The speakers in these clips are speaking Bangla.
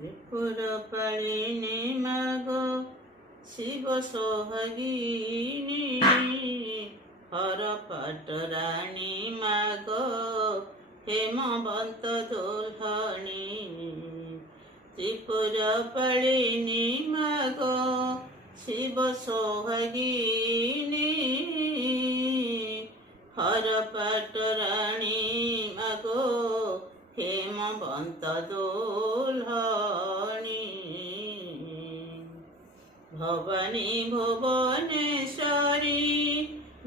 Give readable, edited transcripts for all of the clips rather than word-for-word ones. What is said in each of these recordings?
ত্রিপুরপালিনী মাগো শিব সোহাগিনী, হর পাটরানী মাগো হেমবন্ত দুলহনী। ত্রিপুরপালিনী মাগো শিব সোহাগিনী, হর পাটরানী মাগো হেমবন্ত দুলহনী। ভবানী ভুবনেশ্বরী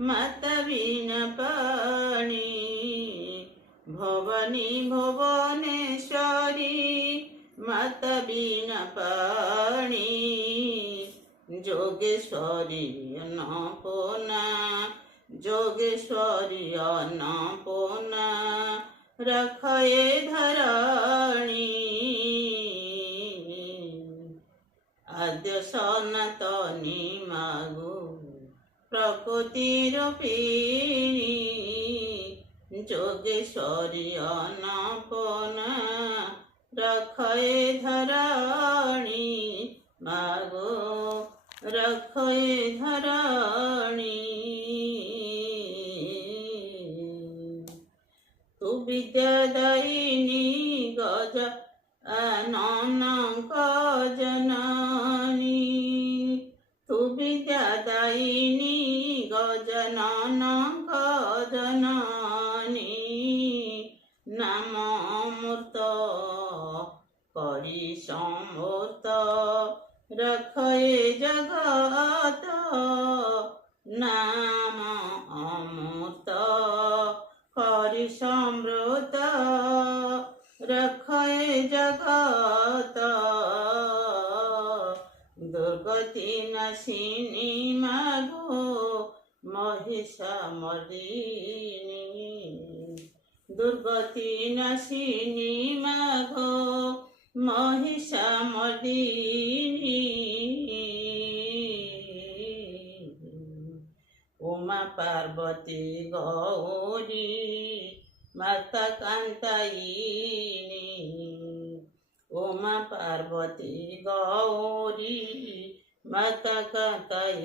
মাতা বীণাপাণি, ভবানী ভুবনেশ্বরী মাতা বীণাপাণি। যোগেশ্বরী অন্নপূর্ণা, যোগেশ্বরী অন্নপূর্ণা, রাখয়ে ধরণী। আদ্য সনাতনী মাগো প্রকৃতি রূপিণী, যোগেশ্বরী অন্নপূর্ণা, রাখয়ে ধরণী মাগো, রাখয়ে ধরণী। তু বিদ্যাদায়িনী গজাননক জননী, তু বিদ্যাদায়িনী গজাননক জননী। নাম অমৃত করি সমৃত, রাখয়ে জগত। নাম অমৃত করি সমৃত, রাখয়ে জগত। দুর্গতি নাশিনী মাগো মহিষামর্দিনী, দুর্গতি নাশিনী মাগো মহিষামর্দিনী। উমা পার্বতী গৌরী মাতা কান্তায়িনী, উমা পার্বতী গৌরী মাতা কান্তায়িনী।